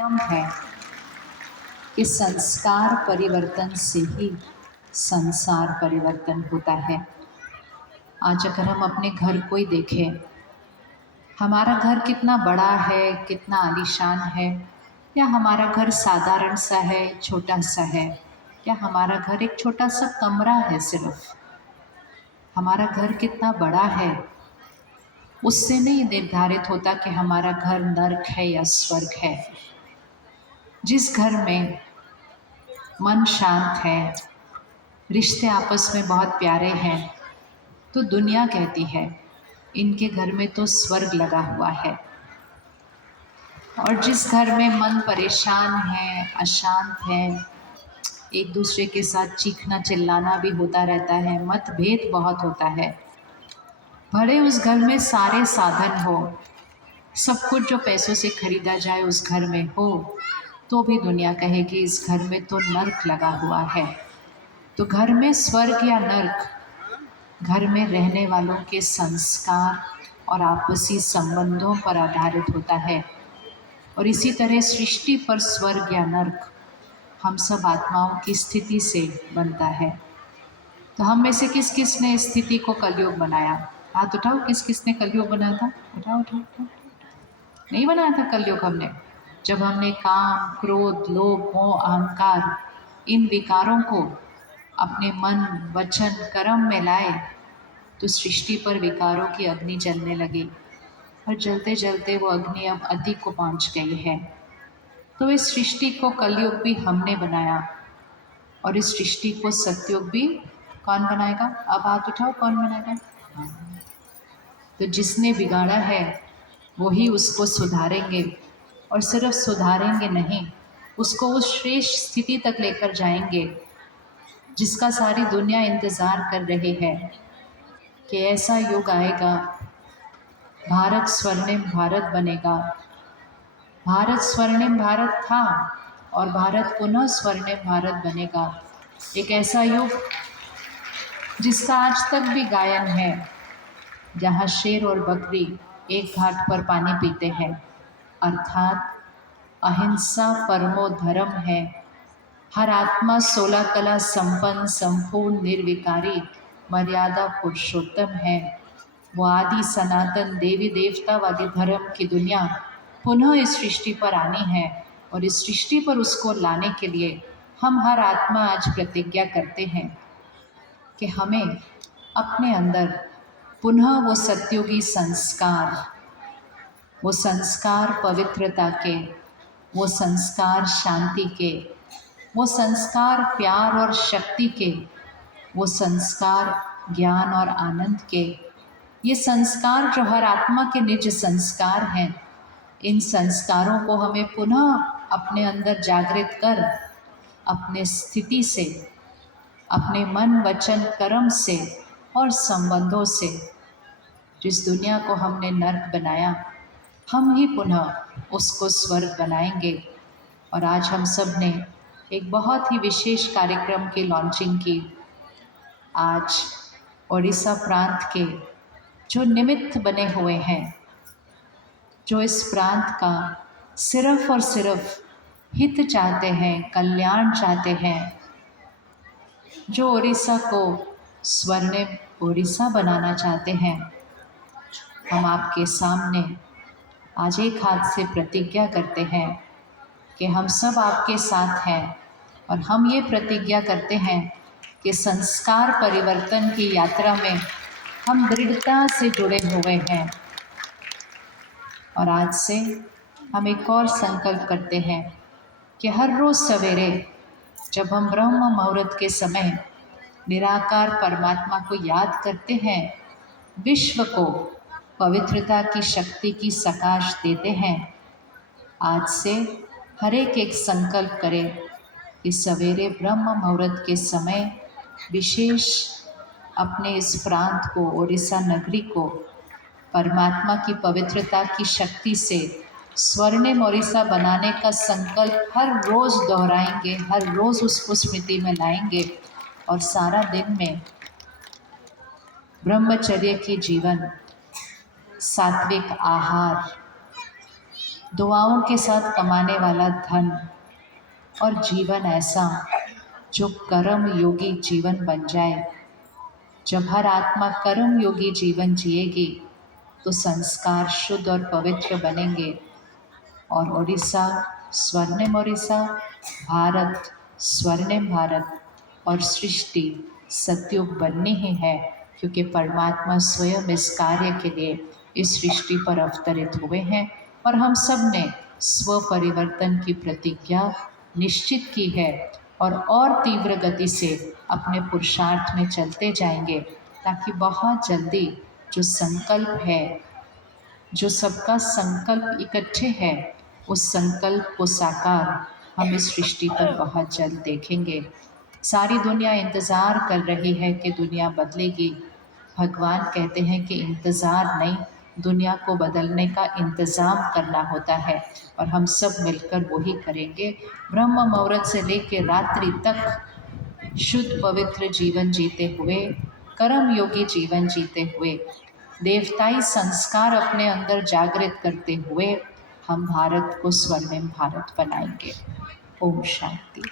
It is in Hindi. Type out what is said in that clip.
नियम है कि संस्कार परिवर्तन से ही संसार परिवर्तन होता है। आज अगर हम अपने घर को ही देखें, हमारा घर कितना बड़ा है, कितना आलीशान है, या हमारा घर साधारण सा है, छोटा सा है, या हमारा घर एक छोटा सा कमरा है सिर्फ। हमारा घर कितना बड़ा है उससे नहीं निर्धारित होता कि हमारा घर नर्क है या स्वर्ग है। जिस घर में मन शांत है, रिश्ते आपस में बहुत प्यारे हैं, तो दुनिया कहती है इनके घर में तो स्वर्ग लगा हुआ है। और जिस घर में मन परेशान है, अशांत है, एक दूसरे के साथ चीखना चिल्लाना भी होता रहता है, मतभेद बहुत होता है, भले उस घर में सारे साधन हो, सब कुछ जो पैसों से खरीदा जाए उस घर में हो, तो भी दुनिया कहेगी इस घर में तो नर्क लगा हुआ है। तो घर में स्वर्ग या नर्क घर में रहने वालों के संस्कार और आपसी संबंधों पर आधारित होता है। और इसी तरह सृष्टि पर स्वर्ग या नर्क हम सब आत्माओं की स्थिति से बनता है। तो हम में से किस किस ने स्थिति को कलयुग बनाया? हाथ उठाओ, किस किस ने कलयुग बनाया था? उठाओ उठाओ उठाओ। नहीं बनाया था कलयुग हमने। जब हमने काम, क्रोध, लोभ, मोह, अहंकार इन विकारों को अपने मन, वचन, कर्म में लाए, तो सृष्टि पर विकारों की अग्नि जलने लगी। और जलते जलते वो अग्नि अब अति को पहुंच गई है। तो इस सृष्टि को कलयुग भी हमने बनाया, और इस सृष्टि को सतयुग भी कौन बनाएगा? अब हाथ उठाओ, कौन बनाएगा? तो जिसने बिगाड़ा है वही उसको सुधारेंगे, और सिर्फ सुधारेंगे नहीं, उसको उस श्रेष्ठ स्थिति तक लेकर जाएंगे जिसका सारी दुनिया इंतज़ार कर रही है कि ऐसा युग आएगा, भारत स्वर्णिम भारत बनेगा। भारत स्वर्णिम भारत था और भारत पुनः स्वर्णिम भारत बनेगा। एक ऐसा युग जिसका आज तक भी गायन है, जहाँ शेर और बकरी एक घाट पर पानी पीते हैं, अर्थात अहिंसा परमो धर्म है। हर आत्मा 16 कला संपन्न, संपूर्ण, निर्विकारी, मर्यादा पुरुषोत्तम है। वो आदि सनातन देवी देवता वाली धर्म की दुनिया पुनः इस सृष्टि पर आनी है, और इस सृष्टि पर उसको लाने के लिए हम हर आत्मा आज प्रतिज्ञा करते हैं कि हमें अपने अंदर पुनः वो सत्युगी संस्कार, वो संस्कार पवित्रता के, वो संस्कार शांति के, वो संस्कार प्यार और शक्ति के, वो संस्कार ज्ञान और आनंद के, ये संस्कार जो हर आत्मा के निज संस्कार हैं, इन संस्कारों को हमें पुनः अपने अंदर जागृत कर अपने स्थिति से, अपने मन, वचन, कर्म से और संबंधों से जिस दुनिया को हमने नर्क बनाया, हम ही पुनः उसको स्वर्ग बनाएंगे। और आज हम सब ने एक बहुत ही विशेष कार्यक्रम की लॉन्चिंग की। आज ओडिशा प्रांत के जो निमित्त बने हुए हैं, जो इस प्रांत का सिर्फ और सिर्फ हित चाहते हैं, कल्याण चाहते हैं, जो ओडिशा को स्वर्णिम ओडिशा बनाना चाहते हैं, हम आपके सामने आज एक हाथ से प्रतिज्ञा करते हैं कि हम सब आपके साथ हैं। और हम ये प्रतिज्ञा करते हैं कि संस्कार परिवर्तन की यात्रा में हम दृढ़ता से जुड़े हुए हैं। और आज से हम एक और संकल्प करते हैं कि हर रोज़ सवेरे जब हम ब्रह्म मुहूर्त के समय निराकार परमात्मा को याद करते हैं, विश्व को पवित्रता की शक्ति की सकाश देते हैं, आज से हर एक संकल्प करें कि सवेरे ब्रह्म मुहूर्त के समय विशेष अपने इस प्रांत को, ओडिशा नगरी को परमात्मा की पवित्रता की शक्ति से स्वर्णिम ओडिशा बनाने का संकल्प हर रोज़ दोहराएंगे, हर रोज़ उसको स्मृति में लाएंगे, और सारा दिन में ब्रह्मचर्य की जीवन, सात्विक आहार, दुआओं के साथ कमाने वाला धन और जीवन ऐसा जो कर्म योगी जीवन बन जाए। जब हर आत्मा कर्म योगी जीवन जिएगी तो संस्कार शुद्ध और पवित्र बनेंगे और उड़ीसा स्वर्णिम उड़ीसा, भारत स्वर्णिम भारत और सृष्टि सतयुग बननी ही है, क्योंकि परमात्मा स्वयं इस कार्य के लिए इस सृष्टि पर अवतरित हुए हैं और हम सब ने स्व परिवर्तन की प्रतिज्ञा निश्चित की है और तीव्र गति से अपने पुरुषार्थ में चलते जाएंगे, ताकि बहुत जल्दी जो संकल्प है, जो सबका संकल्प इकट्ठे है, उस संकल्प को साकार हम इस सृष्टि पर बहुत जल्द देखेंगे। सारी दुनिया इंतज़ार कर रही है कि दुनिया बदलेगी। भगवान कहते हैं कि इंतज़ार नहीं, दुनिया को बदलने का इंतज़ाम करना होता है और हम सब मिलकर वही करेंगे। ब्रह्म मुहूर्त से लेकर रात्रि तक शुद्ध पवित्र जीवन जीते हुए, कर्म योगी जीवन जीते हुए, देवताई संस्कार अपने अंदर जागृत करते हुए हम भारत को स्वर्णिम भारत बनाएंगे। ओम शांति।